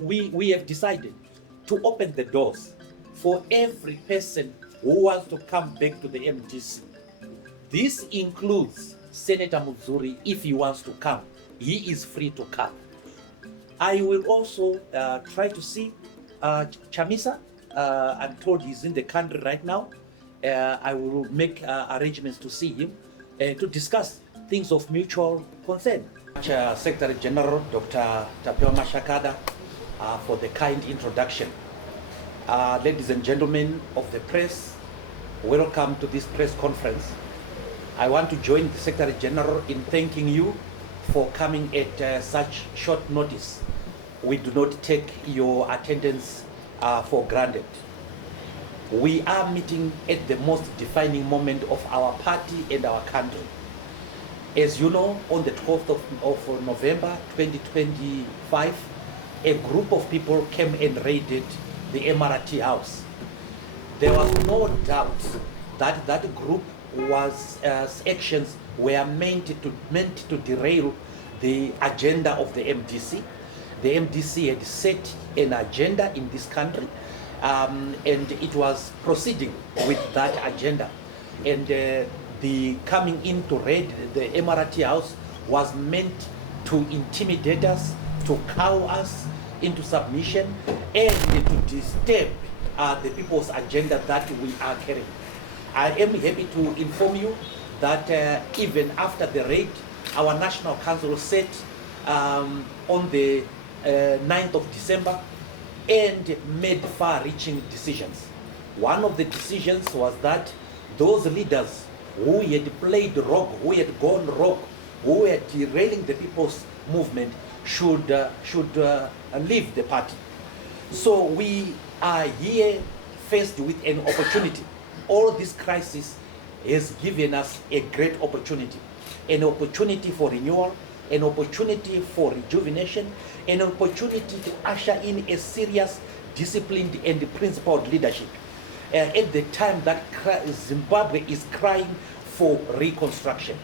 we have decided to open the doors for every person who wants to come back to the MDC. This includes Senator Muzuri. If he wants to come, he is free to come. I will also try to see Chamisa. I'm told he's in the country right now. I will make arrangements to see him to discuss things of mutual concern. Secretary General Dr. Tapio Mashakada for the kind introduction. Ladies and gentlemen of the press, welcome to this press conference. I want to join the Secretary General in thanking you for coming at such short notice. We do not take your attendance for granted. We are meeting at the most defining moment of our party and our country. As you know, on the 12th of November 2025, a group of people came and raided the MRT house. There was no doubt that that group actions were meant to derail the agenda of the MDC. The MDC had set an agenda in this country, and it was proceeding with that agenda. And the coming in to raid the MRT house was meant to intimidate us, to cow us into submission, and to disturb the people's agenda that we are carrying. I am happy to inform you that even after the raid, our National Council set on the 9th of December and made far-reaching decisions. One of the decisions was that those leaders who had played rogue, who had gone rogue, who were derailing the people's movement should leave the party. So we are here faced with an opportunity. All this crisis has given us a great opportunity, an opportunity for renewal, an opportunity for rejuvenation, an opportunity to usher in a serious, disciplined and principled leadership at the time that Zimbabwe is crying for reconstruction.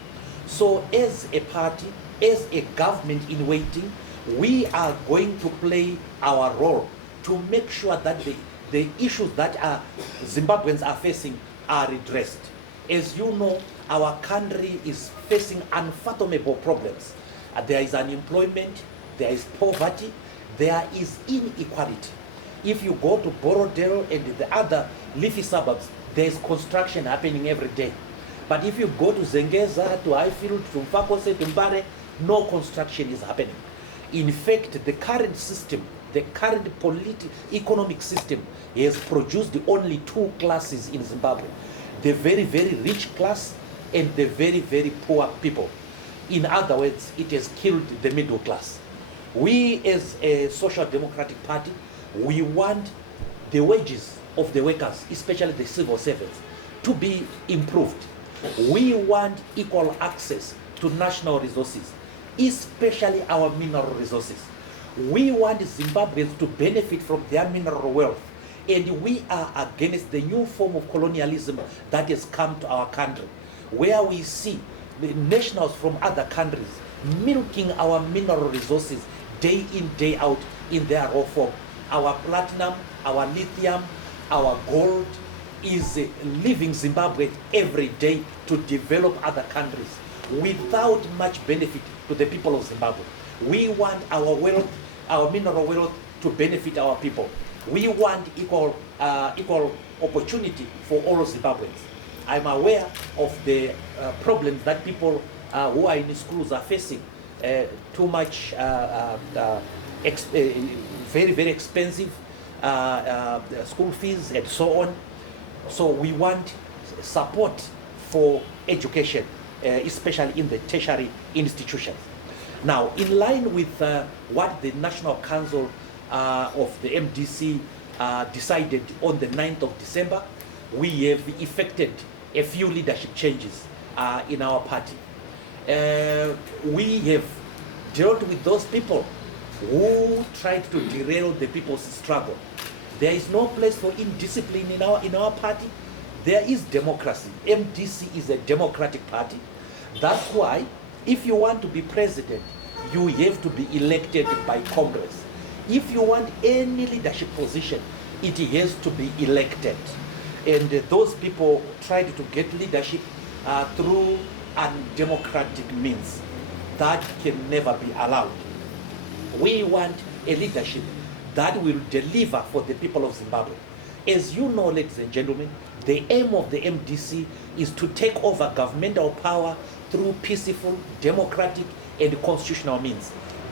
So as a party, as a government in waiting, we are going to play our role to make sure that the issues that Zimbabweans are facing are addressed. As you know, our country is facing unfathomable problems. There is unemployment, there is poverty, there is inequality. If you go to Borodero and the other leafy suburbs, there is construction happening every day. But if you go to Zengeza, to Highfield, to Mfakose, to Mbare, no construction is happening. In fact, the current system, the current economic system has produced only two classes in Zimbabwe. The very, very rich class and the very, very poor people. In other words, it has killed the middle class. We as a social democratic party, we want the wages of the workers, especially the civil servants, to be improved. We want equal access to national resources, especially our mineral resources. We want Zimbabweans to benefit from their mineral wealth, and we are against the new form of colonialism that has come to our country, where we see the nationals from other countries milking our mineral resources day in, day out in their raw form. Our platinum, our lithium, our gold is leaving Zimbabwe every day to develop other countries without much benefit to the people of Zimbabwe. We want our wealth, our mineral wealth, to benefit our people. We want equal opportunity for all Zimbabweans. I'm aware of the problems that people who are in schools are facing. Too much, very, very expensive school fees and so on. So we want support for education, especially in the tertiary institutions. Now, in line with what the National Council of the MDC decided on the 9th of December, we have effected a few leadership changes in our party. We have dealt with those people who tried to derail the people's struggle. There is no place for indiscipline in our party. There is democracy. MDC is a democratic party. That's why if you want to be president, you have to be elected by Congress. If you want any leadership position, it has to be elected. And those people tried to get leadership through undemocratic means. That can never be allowed. We want a leadership that will deliver for the people of Zimbabwe. As you know, ladies and gentlemen, the aim of the MDC is to take over governmental power through peaceful, democratic, and constitutional means.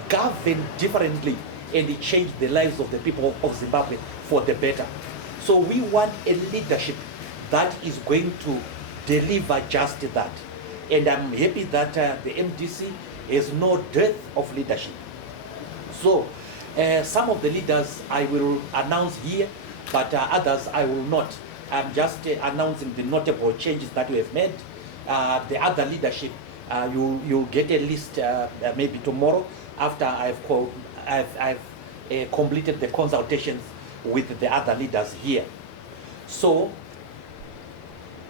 Govern differently and change the lives of the people of Zimbabwe for the better. So we want a leadership that is going to deliver just that. And I'm happy that the MDC has no dearth of leadership. So some of the leaders I will announce here, but others I will not. I'm just announcing the notable changes that we have made. The other leadership, you'll get a list maybe tomorrow after I've completed the consultations with the other leaders here. So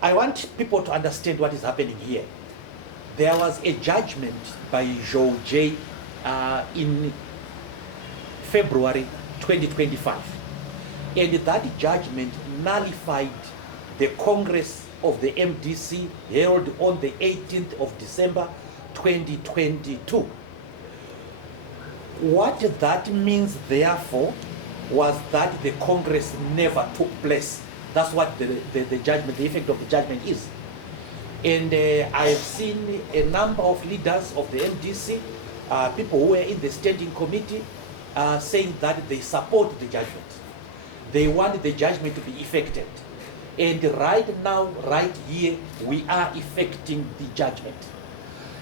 I want people to understand what is happening here. There was a judgment by Joe J in February 2025. And that judgment nullified the Congress of the MDC held on the 18th of December 2022. What that means, therefore, was that the Congress never took place. That's what the judgment, the effect of the judgment is. And I've seen a number of leaders of the MDC, people who were in the standing committee, saying that they support the judgment. They want the judgment to be effected. And right now, right here, we are effecting the judgment.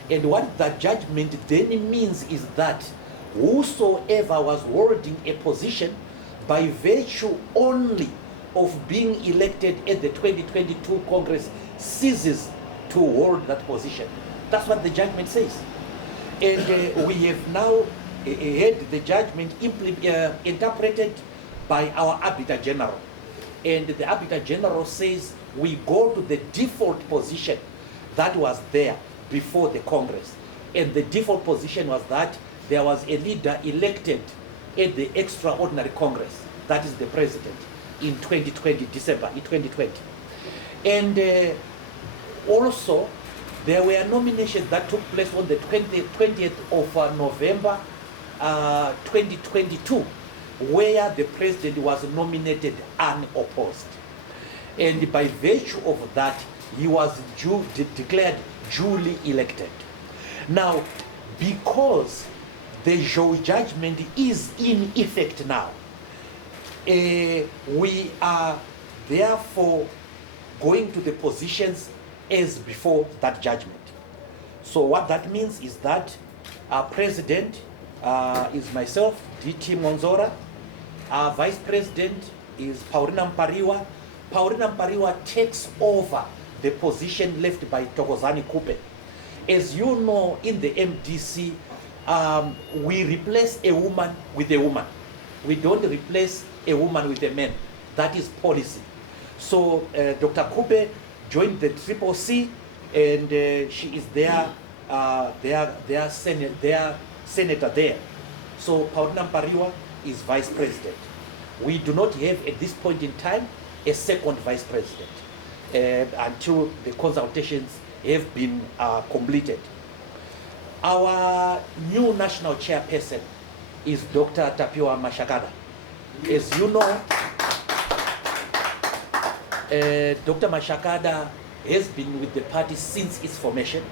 And what the judgment then means is that whosoever was holding a position by virtue only of being elected at the 2022 Congress ceases to hold that position. That's what the judgment says. And we have now had the judgment interpreted by our Arbiter General. And the Arbiter General says we go to the default position that was there before the Congress. And the default position was that there was a leader elected at the extraordinary Congress, that is the president, in 2020, December, in 2020. And also, there were nominations that took place on the 20th of November 2022, where the president was nominated unopposed. And by virtue of that, he was declared duly elected. Now, because the judgment is in effect now, we are therefore going to the positions as before that judgment. So what that means is that our president is myself, DT Mwonzora. Our vice president is Paulina Mpariwa. Paulina Mpariwa takes over the position left by Thokozani Kupe. As you know, in the MDC, we replace a woman with a woman. We don't replace a woman with a man. That is policy. So Dr. Kupe joined the Triple C, and she is their senator there. So Paulina Mpariwa is vice president. We do not have at this point in time a second vice president until the consultations have been completed. Our new national chairperson is Dr. Tapiwa Mashakada. As you know, Dr. Mashakada has been with the party since its formation.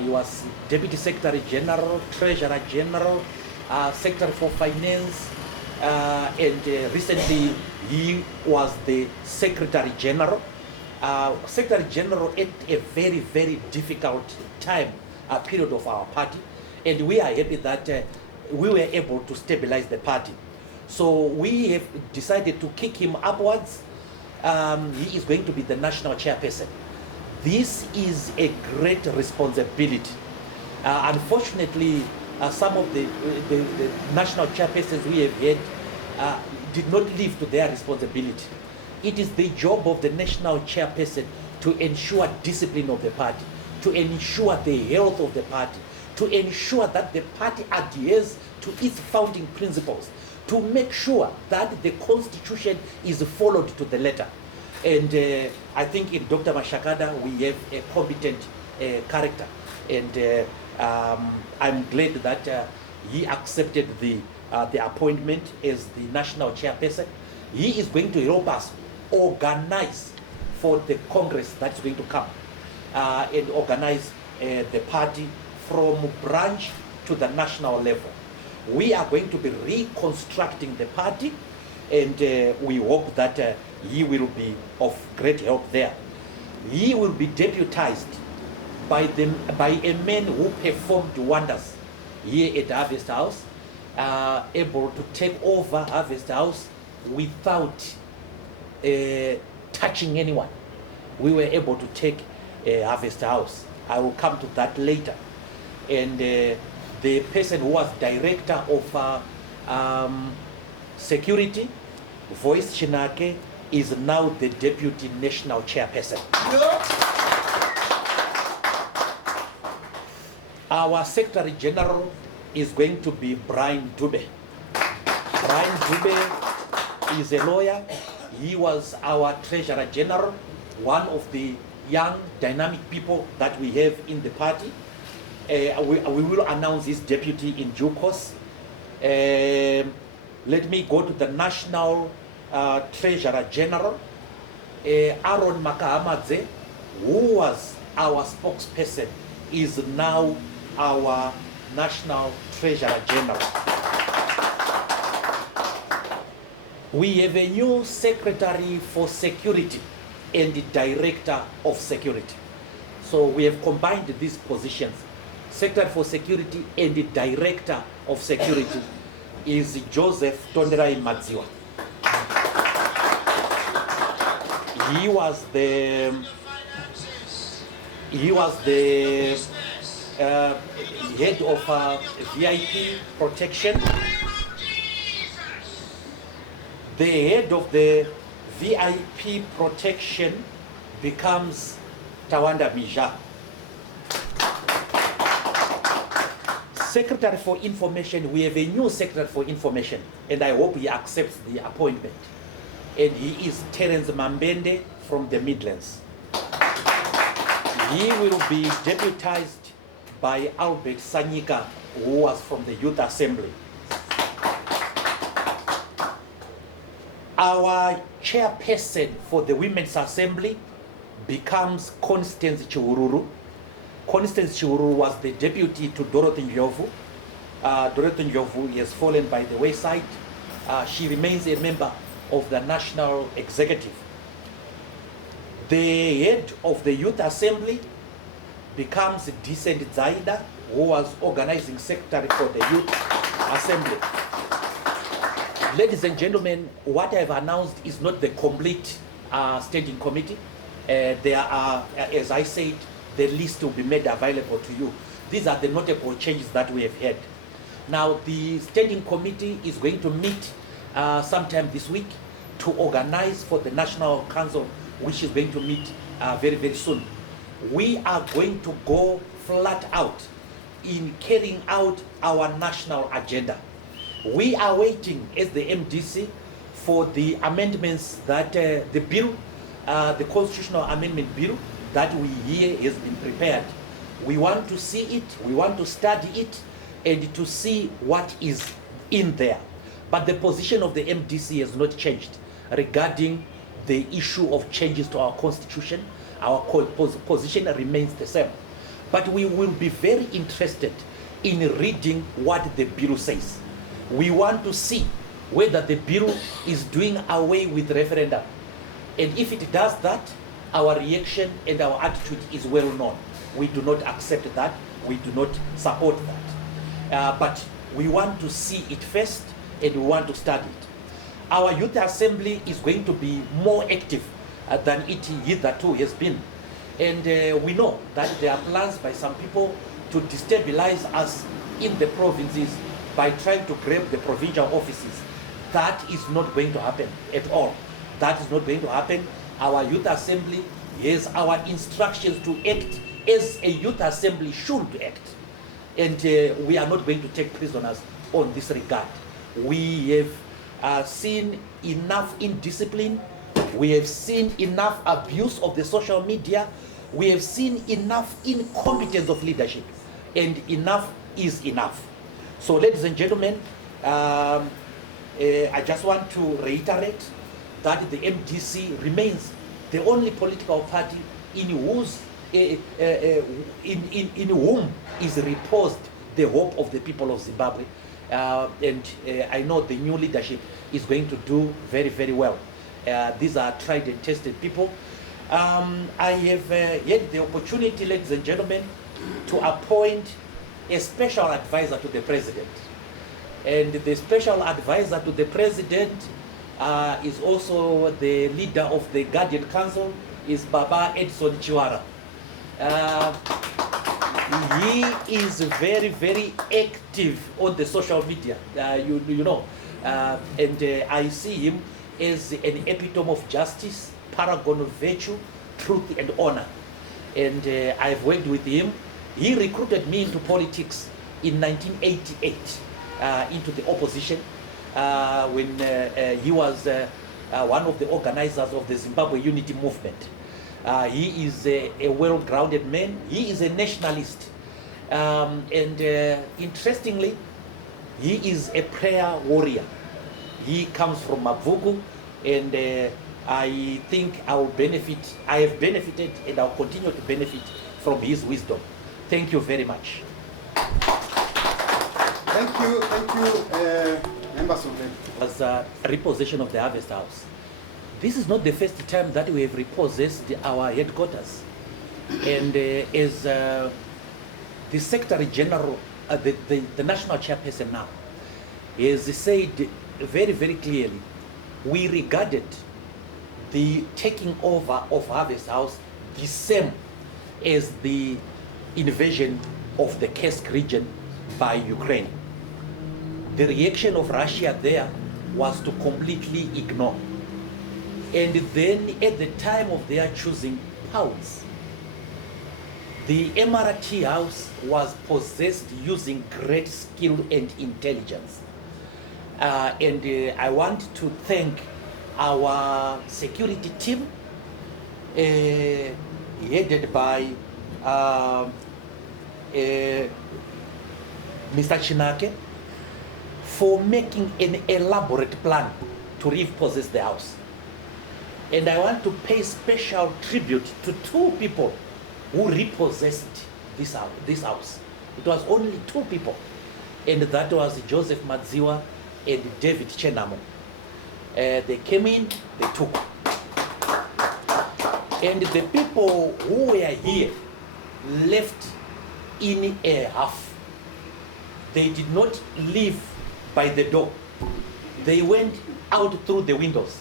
He was Deputy Secretary General, Treasurer General, Secretary for Finance, and recently he was the Secretary General. Secretary General at a very, very difficult time, period of our party, and we are happy that we were able to stabilize the party. So we have decided to kick him upwards. He is going to be the national chairperson. This is a great responsibility. Unfortunately, some of the national chairpersons we have had did not live to their responsibility. It is the job of the national chairperson to ensure discipline of the party, to ensure the health of the party, to ensure that the party adheres to its founding principles. to make sure that the Constitution is followed to the letter. And I think in Dr. Mashakada, we have a competent character. And I'm glad that he accepted the appointment as the national chairperson. He is going to help us organize for the Congress that's going to come and organize the party from branch to the national level. We are going to be reconstructing the party, and we hope that he will be of great help there. He will be deputized by a man who performed wonders here at Harvest House, able to take over Harvest House without touching anyone. We were able to take Harvest House. I will come to that later. And the person who was director of security, Voice Chinake, is now the deputy national chairperson. Our Secretary General is going to be Brian Dube. Brian Dube is a lawyer. He was our Treasurer General, one of the young, dynamic people that we have in the party. We will announce his deputy in due course. Let me go to the National Treasurer General, Aaron Makahamadze, who was our spokesperson, is now our National Treasurer General. We have a new Secretary for Security and the Director of Security. So we have combined these positions. Secretary for Security and the Director of Security is Joseph Tonderai Madziwa. He was the head of VIP protection. The head of the VIP protection becomes Tawanda Mija. Secretary for Information, we have a new Secretary for Information, and I hope he accepts the appointment. And he is Terence Mambende from the Midlands. He will be deputized by Albert Sanyika, who was from the Youth Assembly. Our chairperson for the Women's Assembly becomes Constance Chiwururu. Constance Chiwururu was the deputy to Dorothy Ndlovu. Dorothy Ndlovu has fallen by the wayside. She remains a member of the National Executive. The head of the Youth Assembly becomes Decent Zaida, who was organizing secretary for the Youth Assembly. Ladies and gentlemen, what I've announced is not the complete standing committee. There are, as I said, the list will be made available to you. These are the notable changes that we have had. Now, the standing committee is going to meet sometime this week to organize for the National Council, which is going to meet very, very soon. We are going to go flat out in carrying out our national agenda. We are waiting as the MDC for the amendments that the bill, the constitutional amendment bill that we hear has been prepared. We want to see it, we want to study it, and to see what is in there. But the position of the MDC has not changed regarding the issue of changes to our constitution. Our position remains the same. But we will be very interested in reading what the bill says. We want to see whether the bill is doing away with referendum. And if it does that, our reaction and our attitude is well known. We do not accept that. We do not support that. But we want to see it first, and we want to study it. Our Youth Assembly is going to be more active than it hitherto has been. And we know that there are plans by some people to destabilize us in the provinces by trying to grab the provincial offices. That is not going to happen at all. That is not going to happen. Our Youth Assembly has our instructions to act as a Youth Assembly should act. And we are not going to take prisoners on this regard. We have seen enough indiscipline. We have seen enough abuse of the social media. We have seen enough incompetence of leadership. And enough is enough. So, ladies and gentlemen, I just want to reiterate that the MDC remains the only political party in whose in whom is reposed the hope of the people of Zimbabwe. And I know the new leadership is going to do very, very well. These are tried and tested people. I have had the opportunity, ladies and gentlemen, to appoint a special advisor to the president. And the special advisor to the president is also the leader of the Guardian Council, is Baba Edson Chiwara. He is very, very active on the social media, you know, and I see him as an epitome of justice, paragon of virtue, truth and honor. And I've worked with him. He recruited me into politics in 1988, into the opposition, when he was one of the organizers of the Zimbabwe Unity Movement. He is a well-grounded man. He is a nationalist. And interestingly, he is a prayer warrior. He comes from Mavugu, and I think I have benefited and I'll continue to benefit from his wisdom. Thank you very much. Thank you, members of the... As a repossession of the Harvest House. This is not the first time that we have repossessed our headquarters. And as the Secretary General, the National Chairperson now, has said very, very clearly, we regarded the taking over of Harvest House the same as the invasion of the Kursk region by Ukraine. The reaction of Russia there was to completely ignore. And then at the time of their choosing powers, the Emirati House was possessed using great skill and intelligence. And I want to thank our security team, headed by Mr. Chinake, for making an elaborate plan to repossess the house. And I want to pay special tribute to two people who repossessed this house. It was only two people, and that was Joseph Madziwa and David Chenamo. They came in, they took. And the people who were here left in a half. They did not leave by the door. They went out through the windows.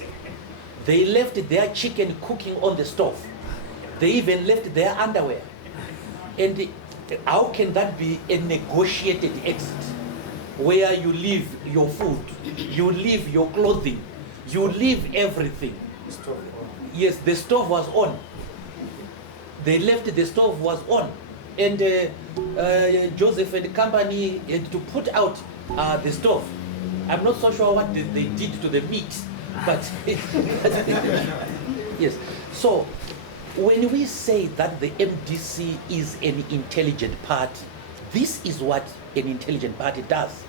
They left their chicken cooking on the stove. They even left their underwear. And how can that be a negotiated exit? Where you leave your food, you leave your clothing, you leave everything. Yes, the stove was on. They left, the stove was on. And Joseph and the company had to put out the stove. I'm not so sure what they did to the meat, but yes. So when we say that the MDC is an intelligent party, this is what an intelligent party does.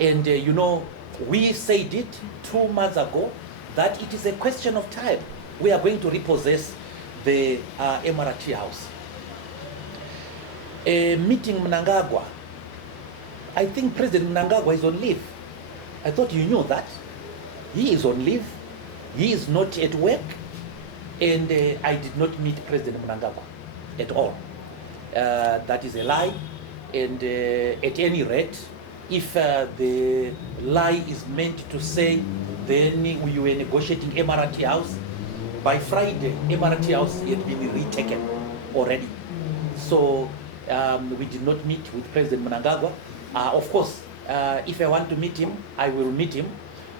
And you know, we said it 2 months ago that it is a question of time. We are going to repossess the Emirati House. Meeting Mnangagwa, I think President Mnangagwa is on leave. I thought you knew that. He is on leave. He is not at work. And I did not meet President Mnangagwa at all. That is a lie. And at any rate, if the lie is meant to say, then we were negotiating Emirati House, by Friday, Emirati House had been retaken already. So we did not meet with President Mnangagwa. Of course, if I want to meet him, I will meet him,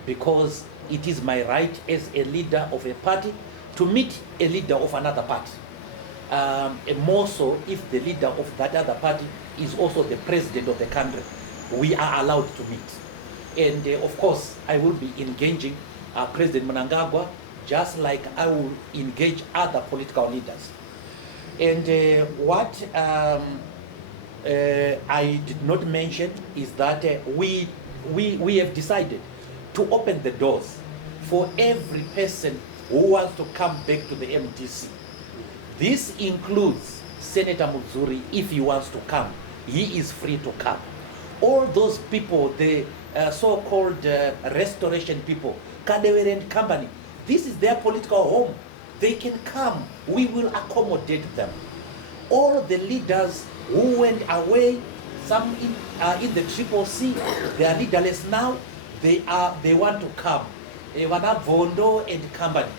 because it is my right as a leader of a party to meet a leader of another party. And more so if the leader of that other party is also the president of the country. We are allowed to meet. And of course, I will be engaging President Mnangagwa just like I will engage other political leaders. And what I did not mention is that we have decided to open the doors for every person who wants to come back to the MDC. This includes Senator Mwonzora. If he wants to come, he is free to come. All those people, the so-called restoration people, Kadewere and company, this is their political home. They can come. We will accommodate them. All the leaders who went away, some in the Triple C, they are leaderless now. They want to come. Vondo and company,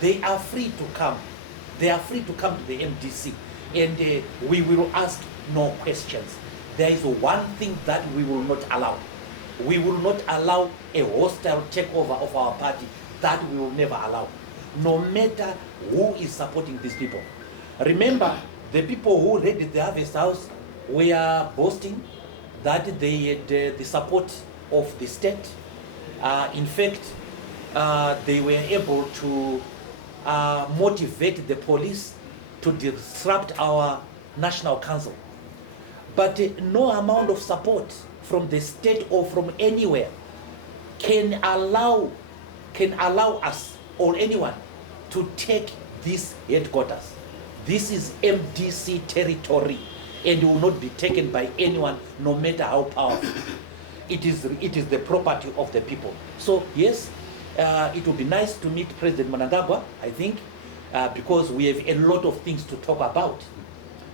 they are free to come. They are free to come to the MDC, and we will ask no questions. There is one thing that we will not allow. We will not allow a hostile takeover of our party. That we will never allow, no matter who is supporting these people. Remember, the people who raided the Harvest House were boasting that they had the support of the state. In fact, they were able to motivate the police to disrupt our National Council. But no amount of support from the state or from anywhere can allow us or anyone to take this headquarters. This is MDC territory and will not be taken by anyone, no matter how powerful. It is the property of the people. So yes, it will be nice to meet President Mnangagwa, I think, because we have a lot of things to talk about.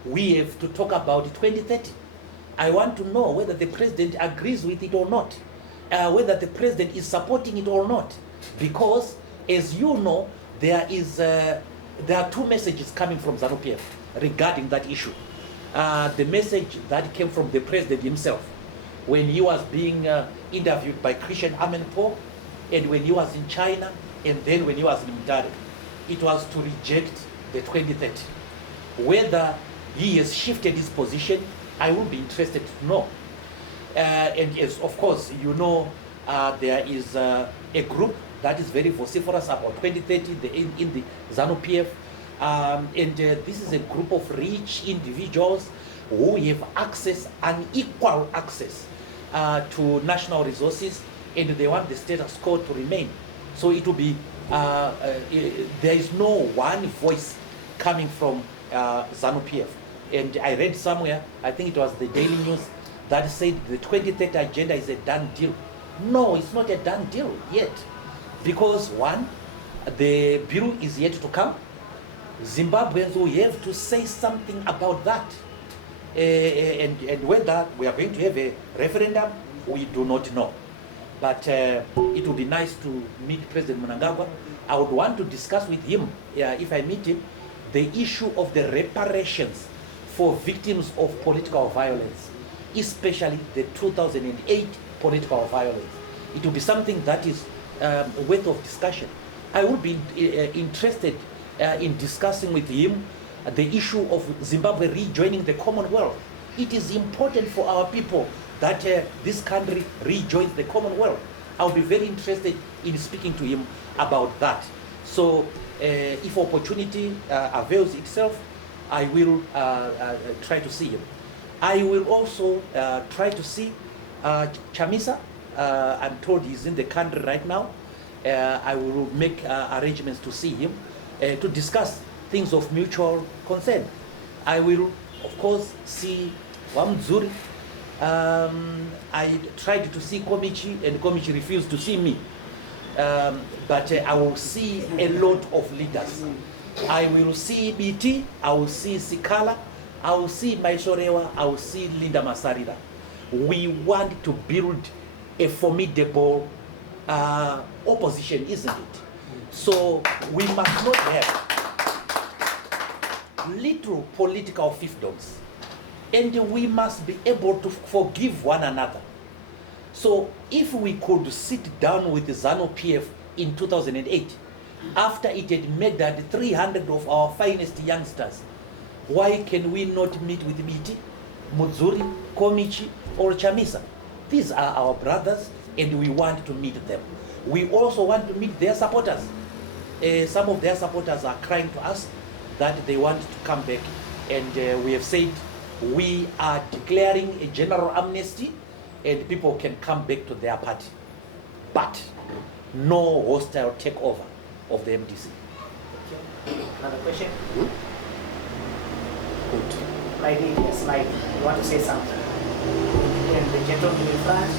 We have to talk about 2030. I want to know whether the president agrees with it or not, whether the president is supporting it or not. Because, as you know, there are two messages coming from ZANU-PF regarding that issue. The message that came from the president himself when he was being interviewed by Christian Amanpour, and when he was in China, and then when he was in Mutare, it was to reject the 2030. Whether he has shifted his position, I will be interested to know. And as of course, you know, there is a group that is very vociferous about 2030 in the ZANU-PF. And this is a group of rich individuals who have access, unequal access to national resources, and they want the status quo to remain. So it will be, there is no one voice coming from ZANU-PF. And I read somewhere, I think it was the Daily News, that said the 2030 agenda is a done deal. No, it's not a done deal yet. Because one, the bill is yet to come. Zimbabweans will have to say something about that. And whether we are going to have a referendum, we do not know. But it would be nice to meet President Mnangagwa. I would want to discuss with him, if I meet him, the issue of the reparations for victims of political violence, especially the 2008 political violence. It will be something that is worth of discussion. I would be interested in discussing with him the issue of Zimbabwe rejoining the Commonwealth. It is important for our people that this country rejoins the Commonwealth. I'll be very interested in speaking to him about that. So if opportunity avails itself, I will try to see him. I will also try to see Chamisa. I'm told he's in the country right now. I will make arrangements to see him to discuss things of mutual concern. I will, of course, see Mwonzora. I tried to see Komichi, and Komichi refused to see me. But I will see a lot of leaders. I will see BT, I will see Sikala, I will see Maishorewa, I will see Linda Masarira. We want to build a formidable opposition, isn't it? So we must not have little political fiefdoms, and we must be able to forgive one another. So if we could sit down with the ZANU-PF in 2008, after it had murdered 300 of our finest youngsters, why can we not meet with BT, Mwonzora, Komichi, or Chamisa? These are our brothers and we want to meet them. We also want to meet their supporters. Some of their supporters are crying to us that they want to come back, and we have said we are declaring a general amnesty and people can come back to their party, but no hostile takeover of the MDC. Another question? Good. Like, yes, like, you want to say something? And the gentleman in front,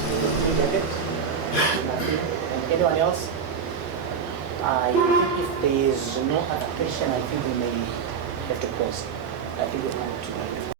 and anyone else? I think if there is no other question, I think we may have to pause. I think we have to.